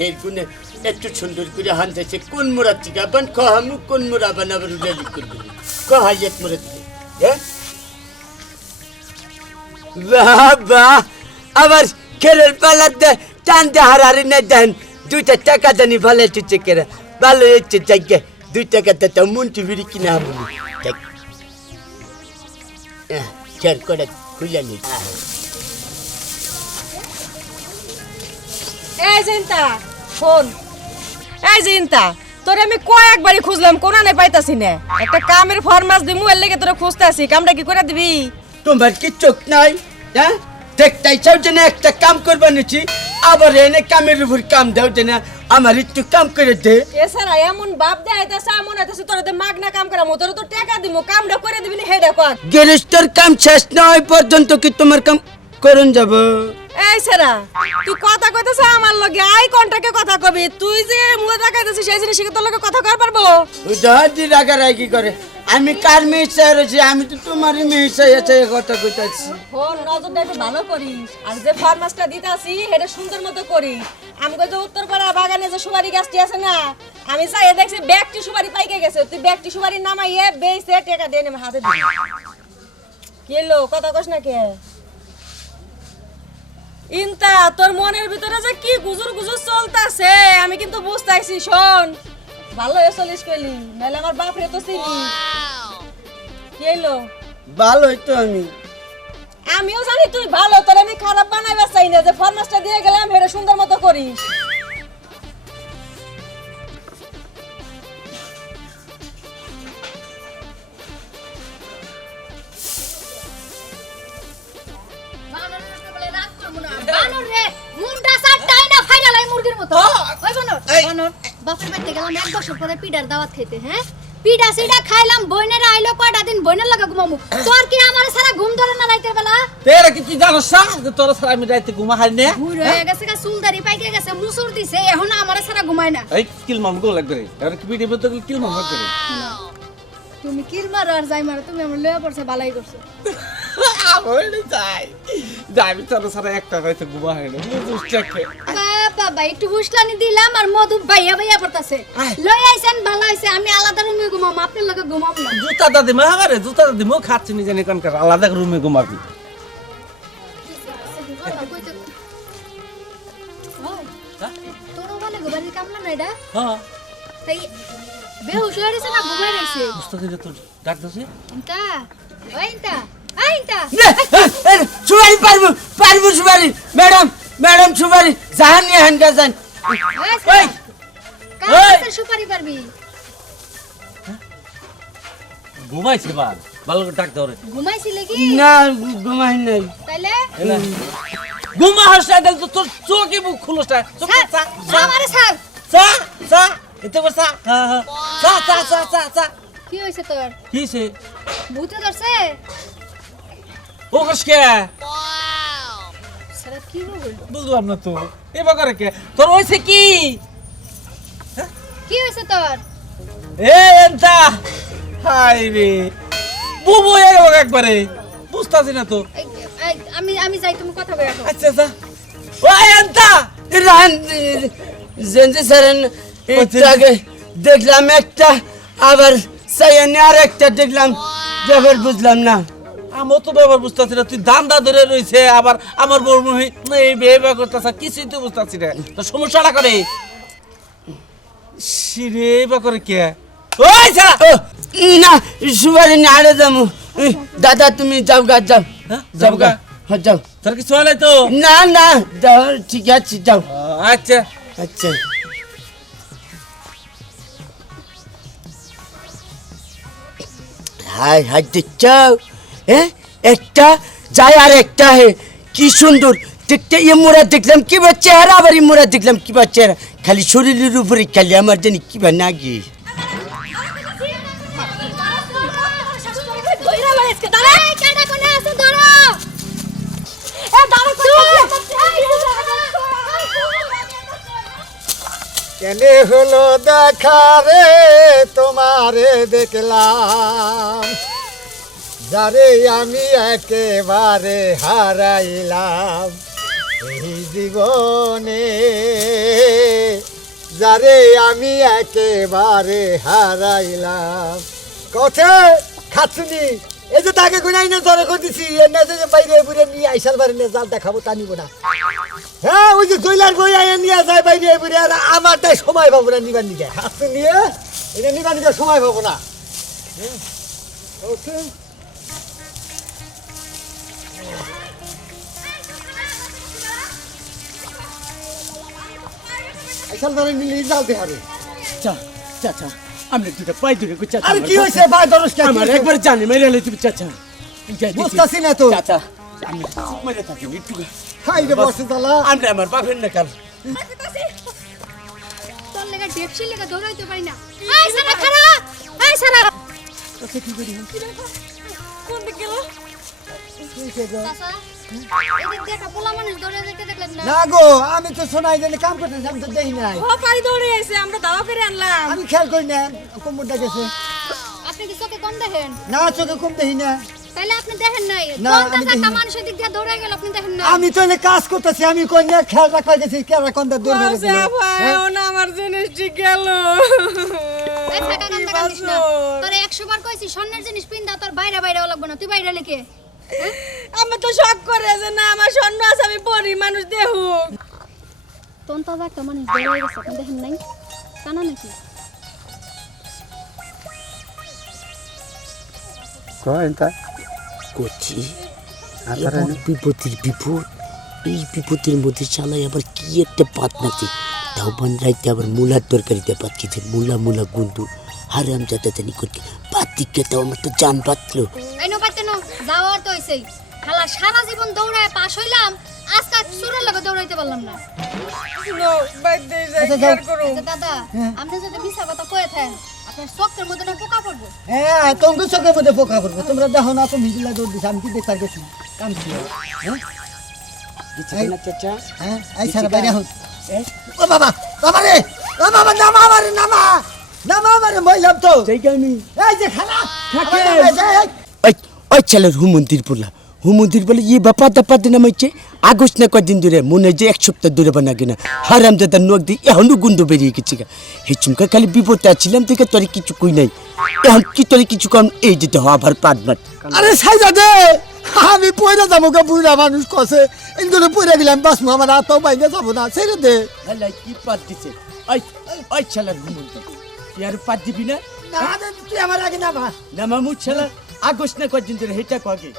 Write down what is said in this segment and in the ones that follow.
খের গুনে একটু সুন্দর করে হানতেছে। কোন মোড়া থেকে বান কহামু কোন মোড়া বানাবার উলালি করবি। কহাই এক মোড়া থেকে? হ্যাঁ? বাহ বাহ আবার খেলের পালাতে টানতে হারারি না দেন। দুইটা টাকা জানি ভালো হচ্ছে কেরা। ভালো হচ্ছে যাইকে দুই টাকা দে তো মুন্টি বিড়ি কিনা হব খের করে, খুলে নি। এই জিন্তা ফোন। এই জিন্তা তোরে আমি কয়েকবারই খুঁজলাম কোনা নাই পাইতাছি না। একটা কামের ফরমাস দিমু এর লেগে তোরে খুঁজতাছি কামটা কি করে দিবি? তোমার কি চোখ নাই হ্যাঁ? দেখতাই চাও যে না একটা কাম করবা নিছি আবার এনে কামের উপর কাম দাও যে না আমার একটু কাম করে দে। এ এছাড়া এমন বাপ দেয় আইতাছে এমন আইতাছে তোরে তো মাগনা কাম করা মো তোরে তো টাকা দিমু কামটা করে দিবি না হেডে কর গেরেস্টার কাম শেষ না হয় পর্যন্ত কি তোমার কাম করুন যাব? এই সেরা তুই কথা কইতেছ আমার লগে আই কন্টাকে কথা কবি। তুই যে মুয়ে সেই জিনিস তোর লগে কথা কর পারব? রাগারাগি করে। আমি কার মেয়ে রয়েছি? আমি তো তোমারই মেয়ে আছে কথা কইতাছি। ফোন নজরটা একটু ভালো করিস। আর যে ফরমাসটা দিতাছি এটা সুন্দর মতো করিস। আমি কই যে উত্তরপাড়া বাগানে যে সুপারি গাছটি আছে না আমি চাই দেখছি ব্যাগটি সুপারি পাইকে গেছে। তুই ব্যাগটি সুপারি নামাইয়ে বেইছে টাকা দিয়ে নেমে হাতে দিবি। কি এলো কথা কস না কে? ইনতা তোর মনের ভিতরে যে কি গুজুর গুজুর চলতাছে আমি কিন্তু বুঝতাইছি শোন। ভালো হয়ে চলিস কইলি নাহলে আমার বাপ রে তো চিনি। কি এলো ভালো তো আমি। আমিও জানি তুই ভালো তোর আমি খারাপ বানাইবা চাই না যে ফরমাসটা দিয়ে গেলাম হেরে সুন্দর মতো করিস। রে মুন্ডা সাতটাই না ফাইনাল আই মুরগির মতো। ওই বানর বানর বাপের বাড়িতে গেলাম এক বছর পরে পিডার দাওয়াত খাইতে হ্যাঁ? পিডা সিডা খাইলাম বইনেরা আইলো কয়টা দিন বইনের লাগা ঘুমামু। তোর কি আমার সারা ঘুম ধরে না রাইতের বেলা? তেরা কি তুই জানোস না যে তোর ছাড়া আমি রাইতে ঘুমা হারি না? ভুর হয়ে? গেছে গা চুলদারি পাইকে গেছে মুসুর দিছে এখন আমার সারা ঘুমায় না। এই কিল মাম গো লাগবে রে। আর কি ভিডিও বলতে কিল মাম লাগবে তুমি কিল মারো আর যাই মারো তুমি আমার লয়া পড়ছে বালাই করছ। একটা রাইতে ঘুমা হারি না বাবা একটু হুসলানি দিলাম আর মধু ভাইয়া ভাইয়া পড়তাছে লই আইছেন ভালো হইছে আমি আলাদা রুমে ঘুমাম আপনার লগে ঘুমাম না। জুতা দাদি মা আমারে জুতা দাদি মো খাচ্ছি নি জানি কোনকার আলাদা রুমে ঘুমাবি। হ্যাঁ? তাই বেহুশ হয়ে গেছে না ঘুমাই দিলে সুপারি পারব পারব সুপারি। ম্যাডাম ম্যাডাম সুপারি জাহান নিয়ে হান গাছান ওই ওই! সুপারি পারবি? ঘুমাইছে বা ভালো করে ডাক দাও ঘুমাইছিলে কি? না ঘুমাই নাই। তাইলে? ঘুমা হাসা দেখ তো তোর চোখে মুখ চোখ স্যার চা আমারে স্যার চা চা এতে করে চা। হ্যাঁ হ্যাঁ চা চা চা চা চা। কি হইছে তোর? কিছে ভূতে ধরছে? কি বুঝলাম না তো। এবার করে কে? তোর হইছে কি? কি হইছে তোর? এ এন্তা। হাই রে। বুবু এ গেল একবারে। বুঝতাছি না তো। আমি আমি যাই তুমি কথা বলে। রাখো আচ্ছা আচ্ছা। ও এন্তা। রান জেন্সি স্যারেন একটু দেখলাম একটা আবার সাইনে আর একটা দেখলাম ব্যাপার বুঝলাম না। আমার তো ব্যাপার বুঝতাছি না তুই দান্দা ধরে রইছে আবার আমার বউ মহি এই বেবা করতেছে কিছুই তো বুঝতাছি না। তো সমস্যাটা করে? সিরে বা করে কে? ওই ছাড়া না সুপারি না আড়ে যাব। দাদা তুমি যাও গা যাও। হ্যাঁ? যাও গা? হ্যাঁ যাও। তোর কিছু নাই তো? না না যাও ঠিক আছে যাও। আচ্ছা। আচ্ছা। হাই হাই দেখছাও হ্যাঁ একটা যায় আর একটা হে। কি সুন্দর। দেখতে মোড়া দেখলাম, কি বা চেহারা আবার এই মোড়া দেখলাম, কি বা চেহারা খালি শরীরের উপরে, খালি আমার জানি কি বা না গিয়ে কেনে হলো দেখা রে? তোমারে দেখলাম। যারে আমি একেবারে হারাইলাম এই জীবনে, যারে আমি একেবারে হারাইলাম। কছে খাচ্ছুনি এই যে তাকে গুনাই না ধরে করে দিছি এর যে বাইরে বুড়ে নিয়ে আইসার বারে নিয়ে জাল দেখাবো, তা নিব না। হ্যাঁ ওই যে জৈলার বই আইয়া নিয়ে যায় বাইরে বুড়ে, আর আমার তাই সময় পাবো না নিবার খাচ্ছু নিয়ে এটা নিবার নিতে সময় পাবো না। ওকে। আইসার বারে নিলে জাল দেখাবে চা চাচা আমরা দুটো পাই ধরে গো চাচা আরে কি হয়েছে ভাই দরস কে? আমার একবার জানি মেরে এলে তুমি চাচা। বুঝতাছি না তো। চাচা আমি মেরে থাকি একটু হাই রে বসে তালা আমরা আমার বাপের না কাল। তোর লেগে ডেপসি লেগে দৌড়াইতে পারি না। এই সারা খারা এই সারা। কোন দিক গেল? না না গো আমি তো শোনাই জানি কাম করতে আমি তো দেখি নাই। ও পাই দৌড়ে এসে আমরা দাওয়া করে আনলাম। আমি খেয়াল করি না কোমরটা গেছে? আপনি কি চোখে কম দেখেন? না চোখে কম দেখি না। তাইলে আপনি দেখেন নাই। না, দৌড়টা আমি একটা দেখিনি। মানুষের দিক দিয়ে দৌড়ে গেল আপনি দেখেন না আমি তো কাজ করতেছি আমি কই না খেয়াল রাখা গেছি মেরে হ্যাঁ? ও না আমার জিনিসটি গেল। তোর একশো বার কইছি স্বর্ণের জিনিস পিন্দা তোর বাইরে বাইরে লাগবে না তুই বাইরে লিখে। আমি তো শখ করে যে না আমার স্বর্ণ আছে আমি পরি মানুষ তো একটা মানুষ দৌড়ে গেছে আপনি দেখেন নাই? কানা নাকি? করছি বিপদের বিপদ। এই বিপদের মধ্যে চালাই আবার কি একটা পাত নাকি তাও বান রাইতে আবার মূলার তরকারিতে পাচ্ছি যে মূলা মূলা গুন্ডু হারাম যাতে জানি করতে পাত দিকে তাও আমার তো জান বাঁচলো এই নো পাইতে নো যাওয়ার তো হইছেই। খালা সারা জীবন দৌড়ায় পাস হইলাম আজকে সুরের লগে দৌড়াইতে পারলাম না। শুনো বাইরে যাই আচ্ছা, দাদা আপনি যদি মিছা কথা কয়ে থাকেন আপনার চোখের মধ্যে না পোকা পড়ব। হ্যাঁ তোমাকে চোখের মধ্যে পোকা করব তোমরা দেখো না তো মিডিলা দৌড় দিছে আমি কি দেখতে গেছি কাম ছিল হ্যাঁ চাচা হ্যাঁ সারা বাইরে এখন ও বাবা বাবা রে ও বাবা নামা আমারে নামা। নামা আমারে মইলাম তো। জায়গা আমি। এই যে খালা থাকে। ওই ছেলের হুমন্দির বললা হুমন্দির বলে ইয়ে বাপা দাপা দিন নামাইছে। আগস্ট না কদিন ধরে মনে হয় যে এক সপ্তাহ ধরে বানা কিনা হারাম দাদা নোক দিয়ে এখনও গুন্দ বেরিয়ে গেছে গা। হে চুমকা খালি বিপদে ছিলাম থেকে তোর কিছু কই নাই। এখন কি তোর কিছু কম এই যেতে হওয়া আবার পাট মাট। আরে সাইজা দে আমি পয়রা যাব গা বুড়া মানুষ কসে এগুলো পয়রা গেলাম বাস আমার হাতও বাইরে যাব না ছেড়ে দে। কি পাট দিছে? ওই ওই ছেলের হুমন্দির তুই আর পাট দিবি না? না তুই আমার আগে নামা। আগস্ট কদিন ধরে হেটা কগে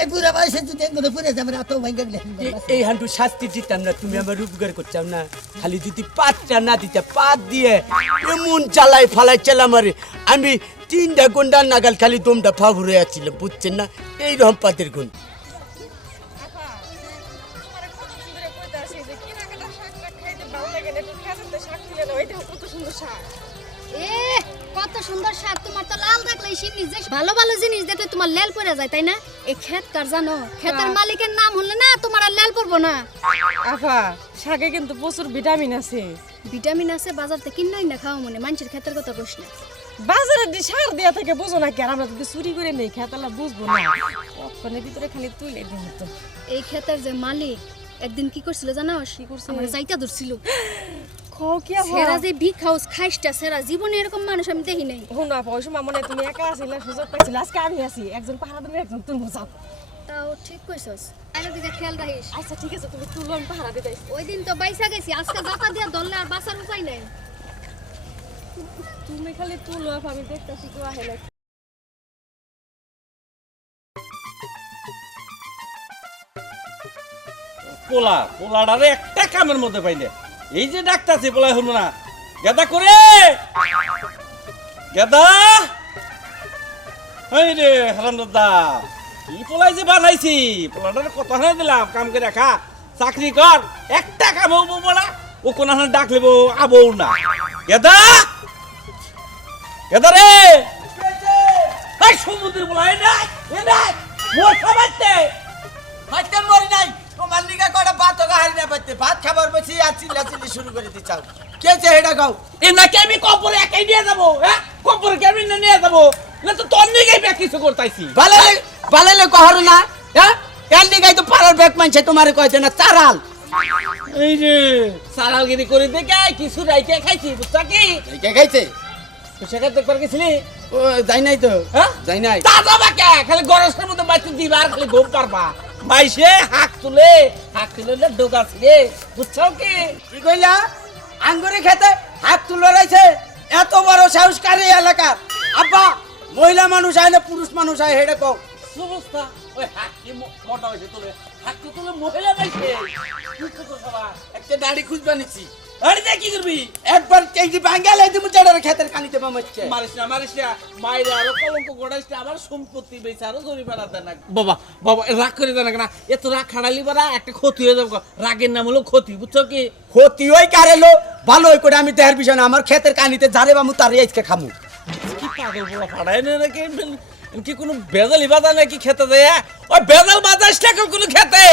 এই বুড়া বয়সে যদি এগুলো যাবে এই হান্টু শাস্তি দিতাম না তুমি আমার উপকার করছাও না। খালি যদি পাতটা না দিতে পাত দিয়ে এমন চালাই ফালাই চালা মারে আমি তিনটা গুন্ডা নাগাল খালি দমটা ফাভুরে আছিলাম বুঝছেন না? এইরকম পাতের গুণ। শাক। খেতে এ কত সুন্দর শাক তোমার তো লাল দেখলে সিমনি যে ভালো ভালো জিনিস দেখলে তোমার লেল পড়ে যায় তাই না? এই ক্ষেত কার জানো? ক্ষেতের মালিকের নাম হলে না তোমার আর লেল পড়ব না। আফা শাকে কিন্তু প্রচুর ভিটামিন আছে। ভিটামিন আছে বাজার থেকে কিনাই না খাওয়া মনে মানুষের ক্ষেতের কথা কোশ না। বাজারে দি সার দেয়া থেকে বুঝো না কি আর আমরা যদি চুরি করে নেই খেতালা বুঝব না। কখনের ভিতরে খালি তুলে দিন তো। এই ক্ষেতের যে মালিক একদিন কি করছিল জানো? কি করছে? আমার যাইতা ধরছিল। খাও কি সেরা যে বিগ হাউস খাইসটা সেরা। জীবনে এরকম মানুষ আমি দেখি নাই। হুন আপা ওই সময় মনে তুমি একা আছিলে সুযোগ পাইছিলে। আজকে আমি আছি একজন পাহারা দেবে একজন তুমি যাও। তাও ঠিক কইছস। আরে দিকে খেয়াল রাখিস। আচ্ছা ঠিক আছে তুমি তুলো আমি পাহারা দিতে। ওই দিন তো বাইসা গেছি আজকে দিয়া দললে আর বাঁচার উপায় নাই। তুমি খালি তুলো আমি দেখতেছি কেউ আহে না পোলা পোলাটারে একটা কামের মধ্যে পাইলে এই যে ডাক্তারছি পোলা শুনো না। গেদা করে! গেদা! হাই রে হারামদাদা কি পোলাই যে বানাইছি? পোলাটারে কত হানে দিলাম, কাম করে রাখা চাকরি কর, একটা কাম হব বলা ও কোন হানে ডাক লেবো আবৌ না। গেদা! গেদা রে! সমুদ্রের পোলা এ নাই এ নাই মোর সবাইতে হয়তো মরি নাই। লিগা কটা হারি না পাইতে। ভাত খাবার বেশি আর চিল্লা চিল্লি শুরু করে দিচ্ছাও কে চে হেডা গাও? এ নাকি আমি কপরে একাই নিয়ে যাব হ্যাঁ? কপরে কেমনি নিয়ে যাব? না তো তোর নিয়ে কিছু করতাইছি। বালালে বালালে কহারো না হ্যাঁ? এর লিগাই তো পাড়ার ব্যাগ মানছে তোমারে কইতে না চারাল। এই রে সারালগিরি করে দেখে কিছু রাইকে খাইছি বুঝছা কি? কে খাইছে? সেখানে দেখবার গেছিলি? ও যাই নাই তো। হ্যাঁ? যাই নাই। যাবা কে? খালি গরসের মধ্যে বাইতে দিবা আর খালি ঘুম পারবা। মাইসে হাক তুলে হাক তুলে ডোকা ছিড়ে বুঝছ কি? কি কইলা? আঙ্গুরি খেতে হাত তুলে রয়েছে। এত বড় সাহসকারী এলাকা। আব্বা মহিলা মানুষ আয় না পুরুষ মানুষ আয় হেডে কও। সুবস্থা। ওই হাক কি মোটা হয়েছে তুলে। হাক তো তুলে মহিলা সবার একটা দাড়ি খুঁজবা নিছি। আরে দেখ কি করবি? একবার এই যে বাঙ্গালে তুমি চেড়ার খেতের কানিতে বামাচ্ছে মারিস না মারিস না। মাইরে আরও কলঙ্ক গোড়াইস না আমার সম্পত্তি বেচে আরও জরিমানা দেন না বাবা বাবা রাগ করে দেন না এত রাগ খাড়ালি বারা একটা ক্ষতি হয়ে যাবে। রাগের নাম হলো ক্ষতি বুঝছ কি? ক্ষতি ওই কারেলো ভালো ওই করে আমি দেহের বিষয় না আমার খেতের কানিতে যারে বামু তারে আজকে খামু। কি পাগল বলা ফাড়ায় না নাকি? কি কোনো বেজালি বাজা নাকি খেতে দেয় ওই বেজাল বাজাস না কোনো খেতে।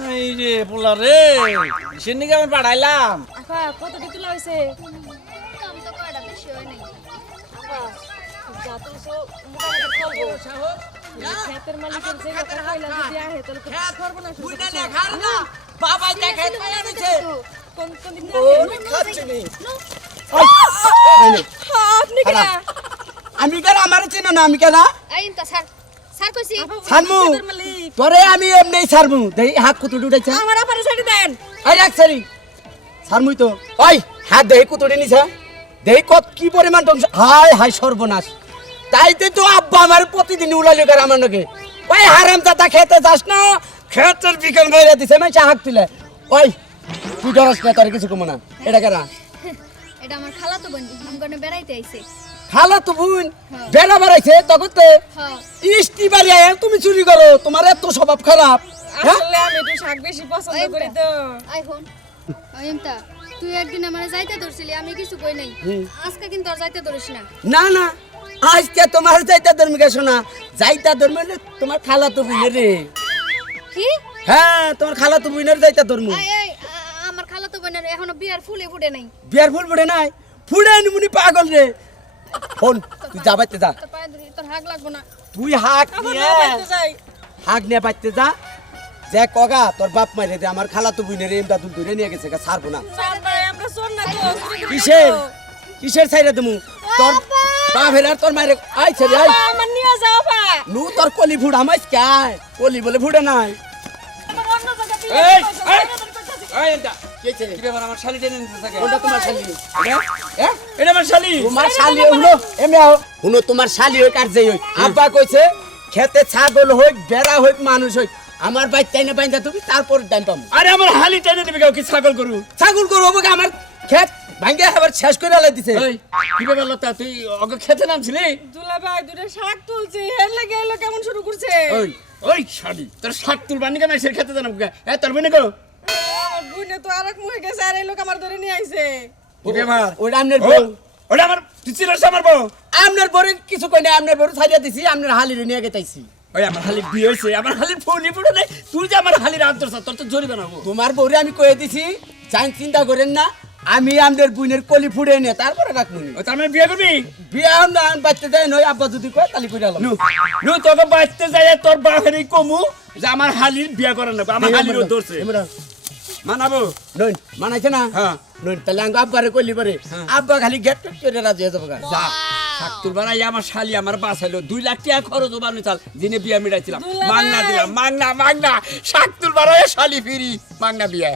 এই রে পোলা রে সে নাকি আমি পাঠাইলাম? আপা কত কি তোলা হয়েছে কাম তো কয়টা বেশি হয় নাই আপা যা। তো সো মোটামুটি করব ক্ষেতের মালিকের যে কথা কইলা যদি আহে তাহলে তো সর্বনাশ যাবে। বাবা দেখে কোন কোন দিন খাচ্ছি নি। আপনি কেনা আমি কেন আমার চিনো না? আমি কেন? এই তো স্যার। স্যার কইছি। তোরে আমি এমনি ছাড়মু দেই হাত কুতুড়ি উঠাইছে। আমার আপারে সাইডে দেন। আই রাখ সারি ছাড়মুই তো। ওই হাত দেই কুতুড়ি নিছে। দেই কত কি পরিমাণ ধ্বংস। হাই হাই সর্বনাশ। তাইতে তো আব্বা আমার প্রতিদিন উলালি করে আমার নাকি ওই হারাম দাদা খেতে যাস না? খেতের বিকেল মেরে দিছে আমি চা হাক তুলে। ওই তুই ডরাস না তোর কিছু কমো না। এটা কেনা এটা আমার খালাতো বোন আমগনে বেড়াইতে আইছে। খালা তো বোন। বেলা বাড়াইছে তখন তো হ্যাঁ। বাড়ি তুমি চুরি করো তোমার এত স্বভাব খারাপ। হ্যাঁ? আসলে আমি একটু শাক বেশি পছন্দ করি তো। তো। আইমতা তুই একদিন আমার যাইতে ধরছিলি আমি কিছু কই নাই। আজকে কিন্তু আর যাইতে ধরিস না। না না আজকে তোমার যাইতা ধর্মিকা শোনা। যাইতা ধর্ম তোমার খালা তো বুঝে রে। কি? হ্যাঁ তোমার খালা তো বুঝে যাইতা ধর্ম। আমার খালাতো বোনের এখনও বিয়ার ফুলে ফুটে নাই। বিয়ার ফুল ফুটে নাই। ফুটে মুনি পাগল রে। ফোন তুই যা বাইতে যা। তোর লাগবো না। তুই হাক নিয়ে হাক নিয়ে বাইতে যা। যে কগা তোর বাপ মাইরে দে আমার খালা তো বুঝে রে তুই ধরে নিয়ে গেছে গা, ছাড়বো না। কিসের। কিসের ছাইরে তুমি তোর বাপের আর তোর মাইরে আইছে রে আই আমার নিয়ে যাও পা নু তোর কলি ফুড আমাইস কায় কলি বলে ফুটে নাই। এই, তোমার শালি। হ্যাঁ? এটা আমার শালি। তোমার শালি হলো এমে আও। হুনো তোমার শালি হই কার যেই হই? আব্বা কইছে খেতে ছাগল হই বেড়া হই মানুষ হই। আমার বাইক তাইনে বাইন্দা তুমি তারপর দাম পাবো আরে আমার হালি টেনে দিবি কি? ছাগল গরু। ছাগল করব বকে আমার খেত ভাঙ্গে আবার শেষ করে আলাই দিছে। কি ব্যাপার লতা? তুই ওকে খেতে নামছিলি? দুলা ভাই দুটো শাক তুলছি। এর লাগে এলো কেমন শুরু করছে? ওই ওই শালি তোর শাক তুলবার নিকে মেসের খেতে জানাম এ তোর বনে গো। তো আরেক মুহে গেছে আর এই লোক আমার ধরে নিয়ে আইছে। কি ব্যাপার ওইটা আপনার বউ। ওটা আমার তুই আমার বউ। আপনার বউরে কিছু কই না আপনার বউরে ছাড়িয়া দিছি আপনার হালি নিয়ে গেতাইছি। ওই আমার হালি বিয়ে হয়েছে আমার হালির ফোনই পড়ে নাই তুই যে আমার হালির আন্তর তোর তো জরি বানাবো তোমার বউরে আমি কয়ে দিছি চাই চিন্তা করেন না আমি আমাদের বোনের কলি ফুড়ে নিয়ে তারপরে ও তার মানে বিয়ে করবি? বিয়া না বাচ্চা দেয় নয় আব্বা যদি কয় তালি করে নু নু তোকে বাঁচতে যায় তোর এই কমু যে আমার হালির বিয়ে করার নেব আমার হালির ধরছে। মানাবো? নইন। মানাইছে না? হ্যাঁ। নইন তাহলে আঙ্গ আব্বারে কইলি পারে। আব্বা খালি গেট করে রাজি হয়ে যাব যা শাক তুলবার আমার শালি আমার বাঁচাইলো দুই লাখ টাকা খরচ বানু চাল। দিনে বিয়া মিটাইছিলাম। মাংনা। দিলাম মাংনা মাংনা শাক তুলবার শালি ফিরি মাংনা বিয়া